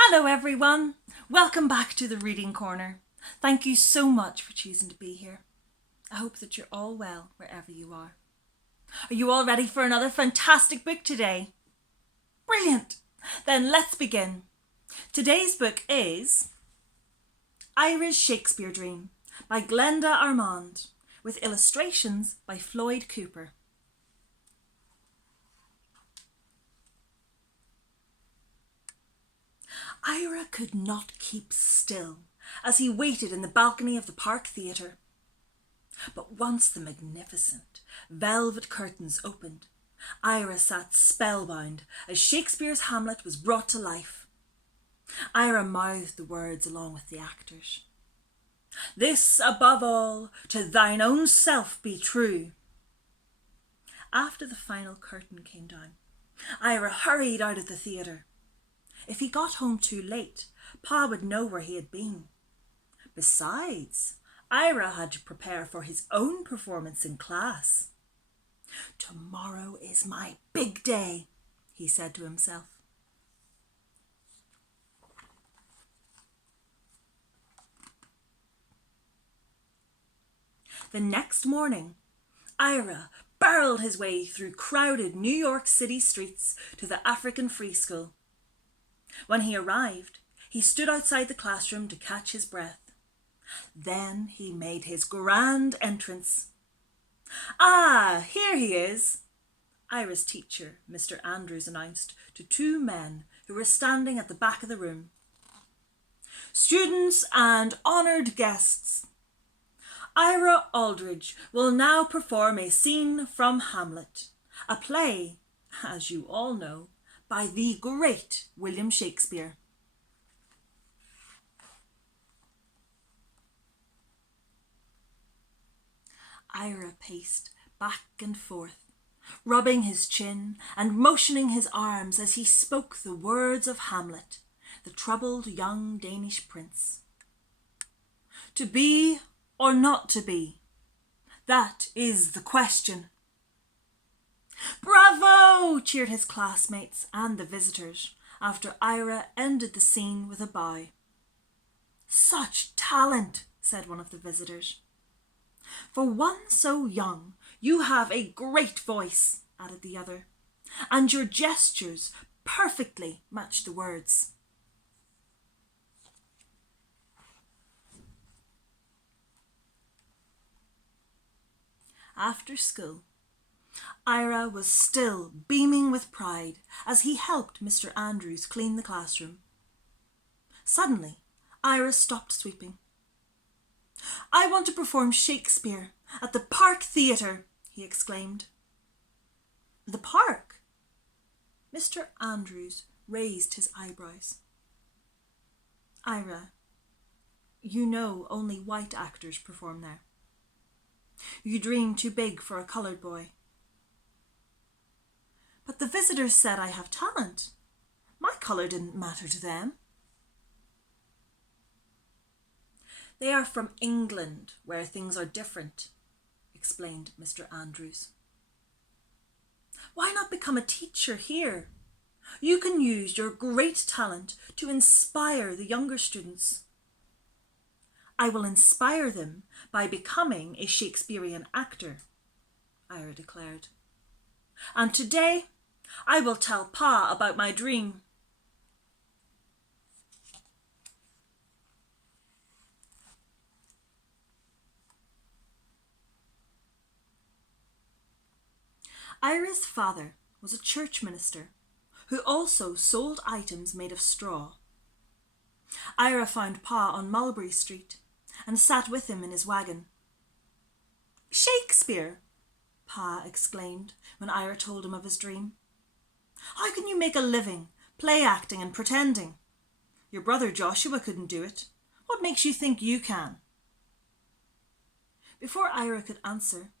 Hello everyone, welcome back to the Reading Corner. Thank you so much for choosing to be here. I hope that you're all well wherever you are. Are you all ready for another fantastic book today? Brilliant! Then let's begin. Today's book is Ira's Shakespeare Dream by Glenda Armand with illustrations by Floyd Cooper. Ira could not keep still as he waited in the balcony of the Park Theatre. But once the magnificent velvet curtains opened, Ira sat spellbound as Shakespeare's Hamlet was brought to life. Ira mouthed the words along with the actors. "This above all, to thine own self be true." After the final curtain came down, Ira hurried out of the theatre. If he got home too late, Pa would know where he had been. Besides, Ira had to prepare for his own performance in class. "Tomorrow is my big day," he said to himself. The next morning, Ira barreled his way through crowded New York City streets to the African Free School. When he arrived, he stood outside the classroom to catch his breath. Then he made his grand entrance. "Ah, here he is," Ira's teacher, Mr. Andrews, announced to two men who were standing at the back of the room. "Students and honoured guests, Ira Aldridge will now perform a scene from Hamlet, a play, as you all know, by the great William Shakespeare." Ira paced back and forth, rubbing his chin and motioning his arms as he spoke the words of Hamlet, the troubled young Danish prince. "To be or not to be? That is the question." "Bravo!" cheered his classmates and the visitors after Ira ended the scene with a bow. "Such talent," said one of the visitors. "For one so young, you have a great voice," added the other, "and your gestures perfectly match the words." After school, Ira was still beaming with pride as he helped Mr. Andrews clean the classroom. Suddenly, Ira stopped sweeping. "I want to perform Shakespeare at the Park Theatre," he exclaimed. "The Park?" Mr. Andrews raised his eyebrows. "Ira, you know only white actors perform there. You dream too big for a coloured boy." "But the visitors said I have talent. My colour didn't matter to them." "They are from England, where things are different," explained Mr. Andrews. "Why not become a teacher here? You can use your great talent to inspire the younger students." "I will inspire them by becoming a Shakespearean actor," Ira declared. "And today I will tell Pa about my dream." Ira's father was a church minister who also sold items made of straw. Ira found Pa on Mulberry Street and sat with him in his wagon. "Shakespeare!" Pa exclaimed when Ira told him of his dream. "How can you make a living play acting and pretending? Your brother Joshua couldn't do it. What makes you think you can?" Before Ira could answer,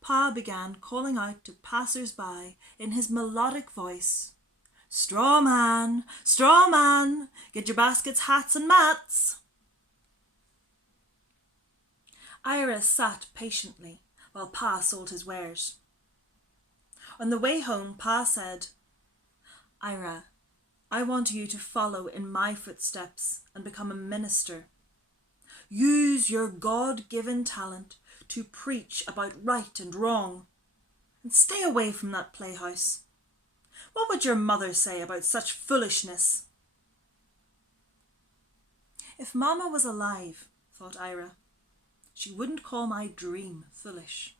Pa began calling out to passers-by in his melodic voice, "Straw man, get your baskets, hats and mats." Ira sat patiently while Pa sold his wares. On the way home, Pa said, "Ira, I want you to follow in my footsteps and become a minister. Use your God-given talent to preach about right and wrong. And stay away from that playhouse. What would your mother say about such foolishness? If Mama was alive, thought Ira, she wouldn't call my dream foolish.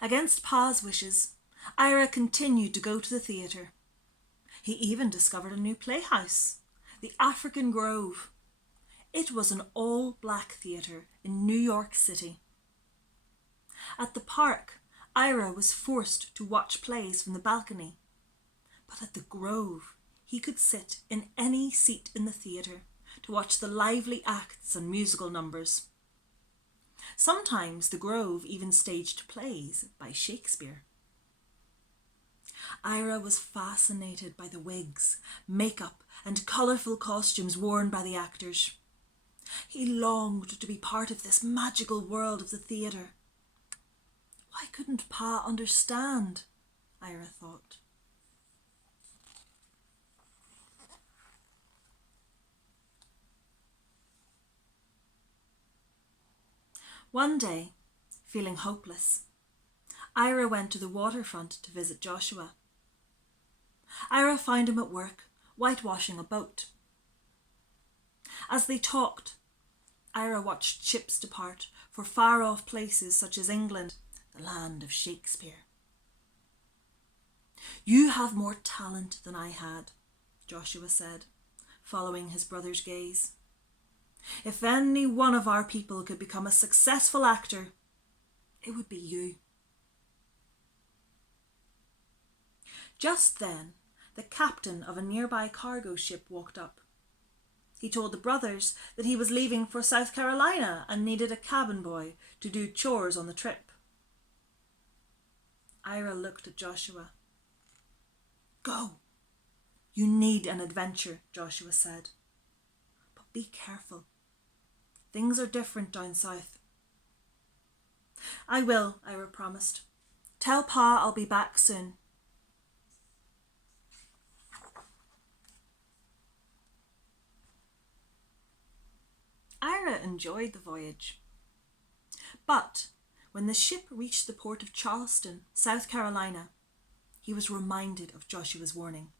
Against Pa's wishes, Ira continued to go to the theatre. He even discovered a new playhouse, the African Grove. It was an all-black theatre in New York City. At the park, Ira was forced to watch plays from the balcony. But at the Grove, he could sit in any seat in the theatre to watch the lively acts and musical numbers. Sometimes the Grove even staged plays by Shakespeare. Ira was fascinated by the wigs, makeup, and colourful costumes worn by the actors. He longed to be part of this magical world of the theatre. Why couldn't Pa understand? Ira thought. One day, feeling hopeless, Ira went to the waterfront to visit Joshua. Ira found him at work, whitewashing a boat. As they talked, Ira watched ships depart for far-off places such as England, the land of Shakespeare. "You have more talent than I had," Joshua said, following his brother's gaze. "If any one of our people could become a successful actor, it would be you." Just then, the captain of a nearby cargo ship walked up. He told the brothers that he was leaving for South Carolina and needed a cabin boy to do chores on the trip. Ira looked at Joshua. "Go. You need an adventure," Joshua said. "But be careful. Things are different down south." "I will," Ira promised. "Tell Pa I'll be back soon." Ira enjoyed the voyage. But when the ship reached the port of Charleston, South Carolina, he was reminded of Joshua's warning.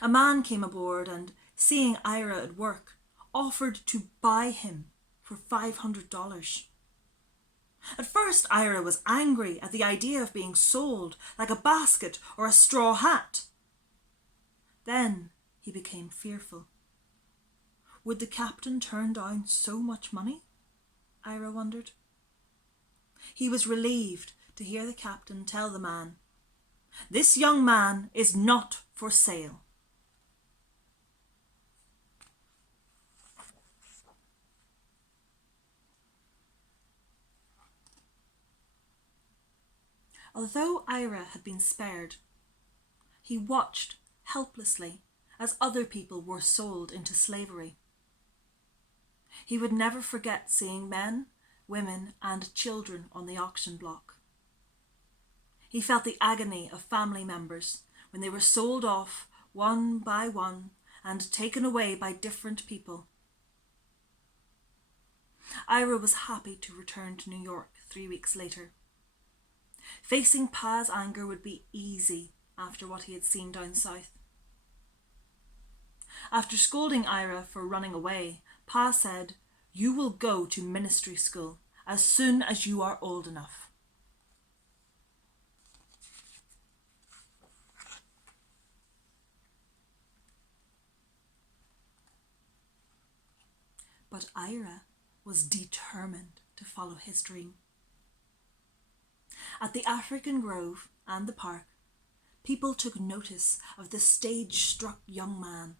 A man came aboard and, seeing Ira at work, offered to buy him for $500. At first, Ira was angry at the idea of being sold like a basket or a straw hat. Then he became fearful. Would the captain turn down so much money? Ira wondered. He was relieved to hear the captain tell the man, "This young man is not for sale." Although Ira had been spared, he watched helplessly as other people were sold into slavery. He would never forget seeing men, women, and children on the auction block. He felt the agony of family members when they were sold off one by one and taken away by different people. Ira was happy to return to New York 3 weeks later. Facing Pa's anger would be easy after what he had seen down south. After scolding Ira for running away, Pa said, "You will go to ministry school as soon as you are old enough." But Ira was determined to follow his dream. At the African Grove and the park, people took notice of the stage-struck young man.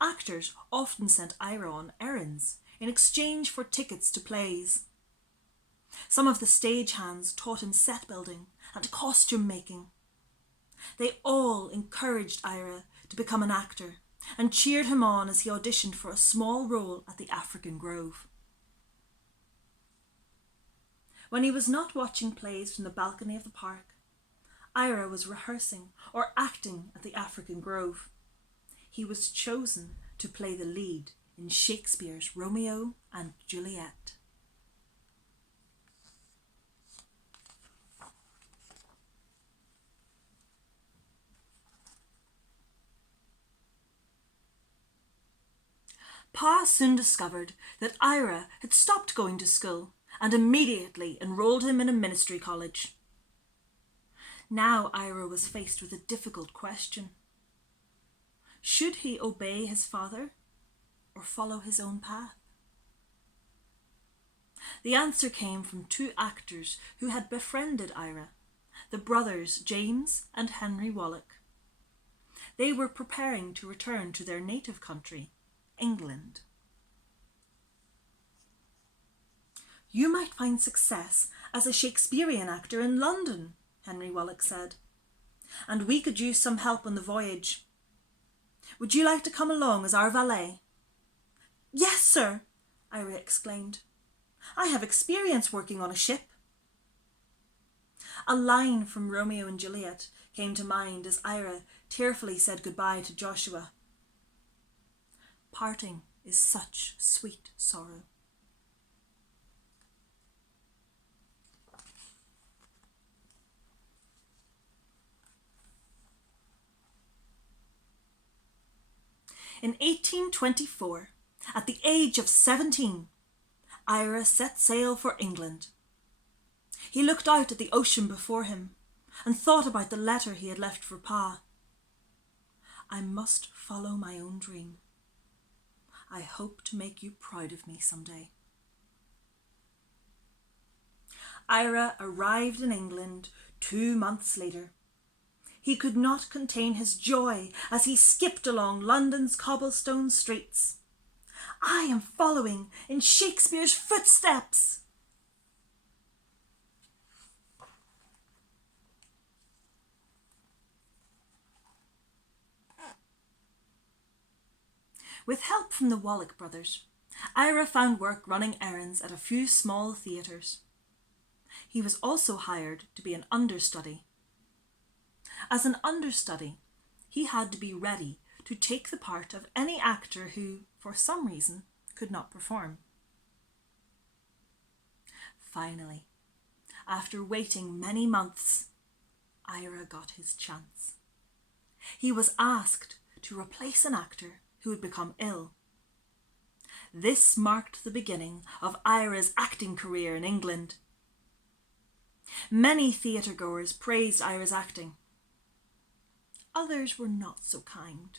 Actors often sent Ira on errands in exchange for tickets to plays. Some of the stagehands taught him set building and costume making. They all encouraged Ira to become an actor and cheered him on as he auditioned for a small role at the African Grove. When he was not watching plays from the balcony of the park, Ira was rehearsing or acting at the African Grove. He was chosen to play the lead in Shakespeare's Romeo and Juliet. Pa soon discovered that Ira had stopped going to school and immediately enrolled him in a ministry college. Now Ira was faced with a difficult question. Should he obey his father or follow his own path? The answer came from two actors who had befriended Ira, the brothers James and Henry Wallach. They were preparing to return to their native country, England. You might find success as a Shakespearean actor in London, Henry Wallach said, and we could use some help on the voyage. Would you like to come along as our valet? Yes, sir, Ira exclaimed. I have experience working on a ship. A line from Romeo and Juliet came to mind as Ira tearfully said goodbye to Joshua. Parting is such sweet sorrow. In 1824, at the age of 17, Ira set sail for England. He looked out at the ocean before him and thought about the letter he had left for Pa. I must follow my own dream. I hope to make you proud of me someday. Ira arrived in England 2 months later. He could not contain his joy as he skipped along London's cobblestone streets. I am following in Shakespeare's footsteps. With help from the Wallach brothers, Ira found work running errands at a few small theatres. He was also hired to be an understudy. As an understudy, he had to be ready to take the part of any actor who, for some reason, could not perform. Finally, after waiting many months, Ira got his chance. He was asked to replace an actor who had become ill. This marked the beginning of Ira's acting career in England. Many theatre-goers praised Ira's acting. Others were not so kind.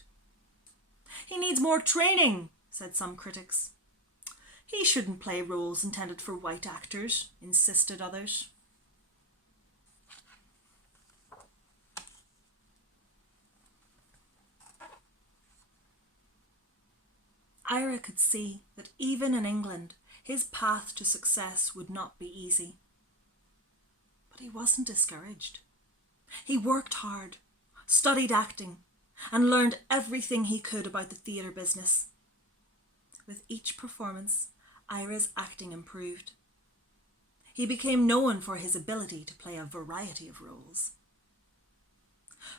He needs more training, said some critics. He shouldn't play roles intended for white actors, insisted others. Ira could see that even in England, his path to success would not be easy. But he wasn't discouraged. He worked hard, studied acting, and learned everything he could about the theatre business. With each performance, Ira's acting improved. He became known for his ability to play a variety of roles.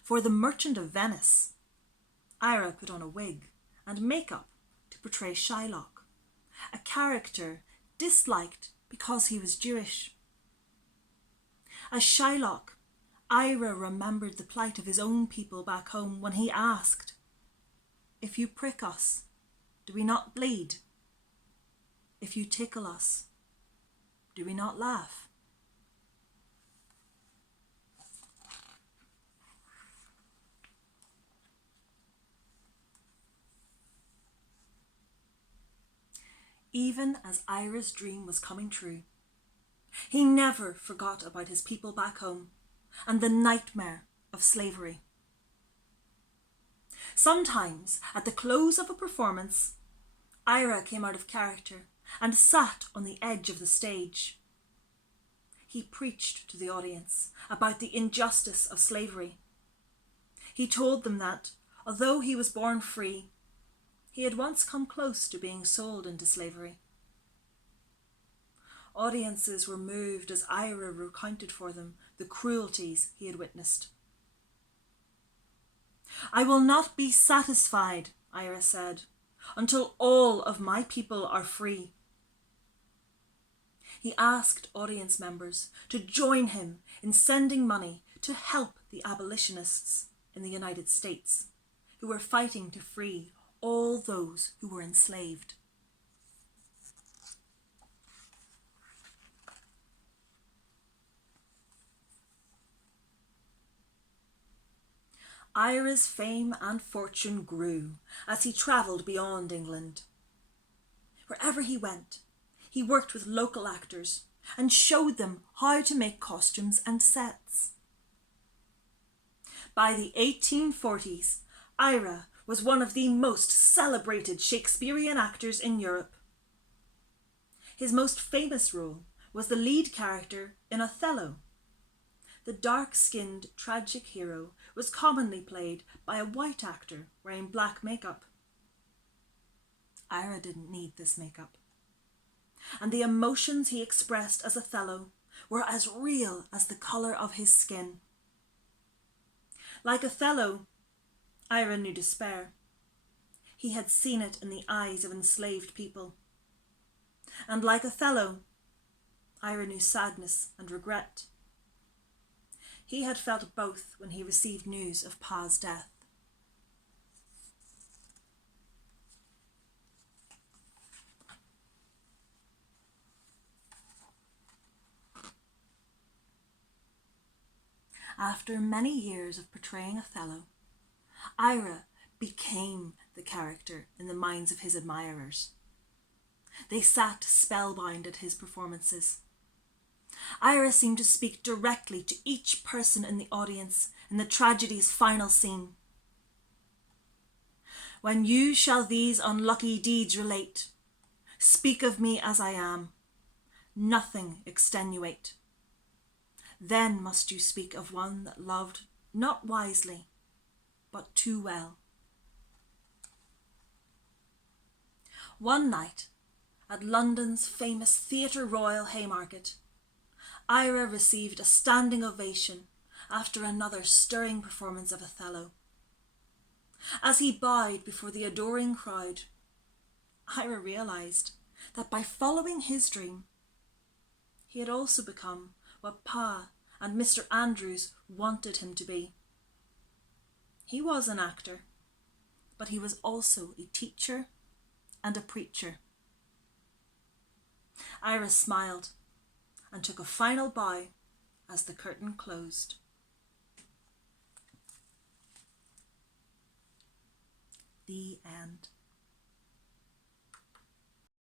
For The Merchant of Venice, Ira put on a wig and makeup to portray Shylock, a character disliked because he was Jewish. As Shylock, Ira remembered the plight of his own people back home when he asked, "If you prick us, do we not bleed? If you tickle us, do we not laugh?" Even as Ira's dream was coming true, he never forgot about his people back home and the nightmare of slavery. Sometimes, at the close of a performance, Ira came out of character and sat on the edge of the stage. He preached to the audience about the injustice of slavery. He told them that, although he was born free, he had once come close to being sold into slavery. Audiences were moved as Ira recounted for them the cruelties he had witnessed. "I will not be satisfied," Ira said, "until all of my people are free." He asked audience members to join him in sending money to help the abolitionists in the United States, who were fighting to free all those who were enslaved. Ira's fame and fortune grew as he travelled beyond England. Wherever he went, he worked with local actors and showed them how to make costumes and sets. By the 1840s, Ira was one of the most celebrated Shakespearean actors in Europe. His most famous role was the lead character in Othello. The dark-skinned tragic hero was commonly played by a white actor wearing black makeup. Ira didn't need this makeup, and the emotions he expressed as Othello were as real as the colour of his skin. Like Othello, Ira knew despair. He had seen it in the eyes of enslaved people. And like Othello, Ira knew sadness and regret. He had felt both when he received news of Pa's death. After many years of portraying Othello, Ira became the character in the minds of his admirers. They sat spellbound at his performances. Ira seemed to speak directly to each person in the audience in the tragedy's final scene. "When you shall these unlucky deeds relate, speak of me as I am, nothing extenuate. Then must you speak of one that loved not wisely, but too well." One night, at London's famous Theatre Royal Haymarket, Ira received a standing ovation after another stirring performance of Othello. As he bowed before the adoring crowd, Ira realised that by following his dream, he had also become what Pa and Mr. Andrews wanted him to be. He was an actor, but he was also a teacher and a preacher. Ira smiled and took a final bow as the curtain closed. The end.